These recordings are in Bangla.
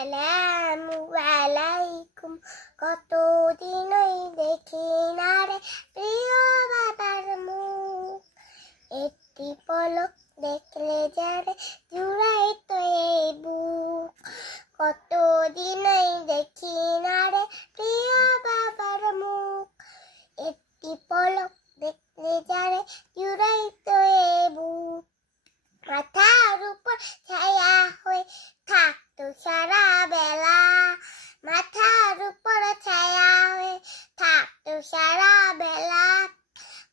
আসসালামু আলাইকুম। কতদিনই দেখি না রে প্রিয় বাবার মুখ, একটি পলক দেখলে যারে জুড়াই তো এই বুক। কতদিনই দেখি না রে প্রিয় বাবার মুখ, একটি পলক দেখলে যারে জুড়াই তো এই বুক। মাথার উপর ছায়া হয়ে থাকতো সারা বেলা, মাথার উপর ছায়া হয়ে থাকতো সারা বেলা।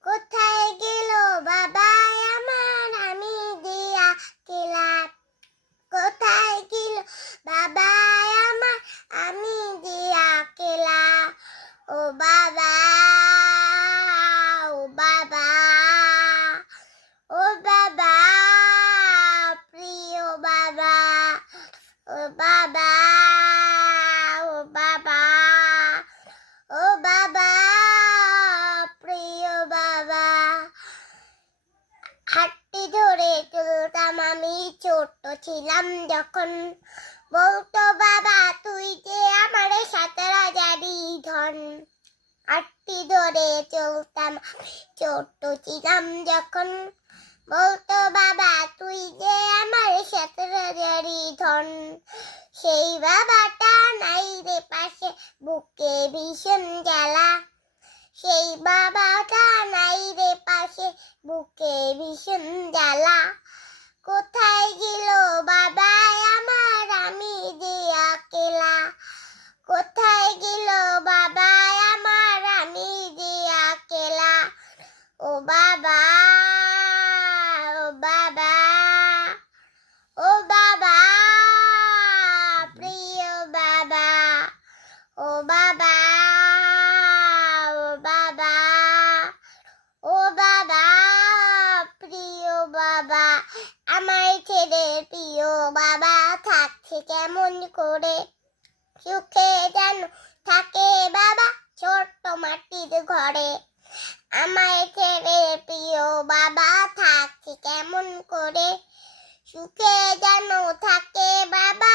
কোথায় গেল বাবা আমার আমি দিয়া কেলা, কোথায় গেল বাবা আমার আমি দিয়া কেলা। ও বাবা, ও বাবা, ও বাবা, প্রিয় বাবা, ও বাবা, ও বাবা, ও বাবা, প্রিয় বাবা। হাতটি ধরে চলতাম আমি ছোট ছিলাম যখন, বলতো বাবা তুই যে আমার 17,000 ধন। হাতটি ধরে চলতাম ছোট ছিলাম যখন, বলতো বাবা তুই যে আমার 17,000 ধন। সেই বাবাটা নাই রে পাশে, বুকে ভীষণ জ্বালা। সেই বাবাটা নাই রে পাশে, বুকে ভীষণ জ্বালা। কোথায় গেল বাবা আমার আমি যে আকেলা, কোথায় গেল বাবা আমার আমি যে আকেলা। ও বাবা, ও বাবা, ও বাবা, প্রিয় বাবা, ও বাবা, ও বাবা, ও বাবা, প্রিয় বাবা। আমার ছেলে প্রিয় বাবা থাকছে কেমন করে, সুখে যেন থাকে বাবা ছোট্ট মাটির ঘরে। আমার ছেলে প্রিয় বাবা থাকছে কেমন করে, সুখে যেন থাকে বাবা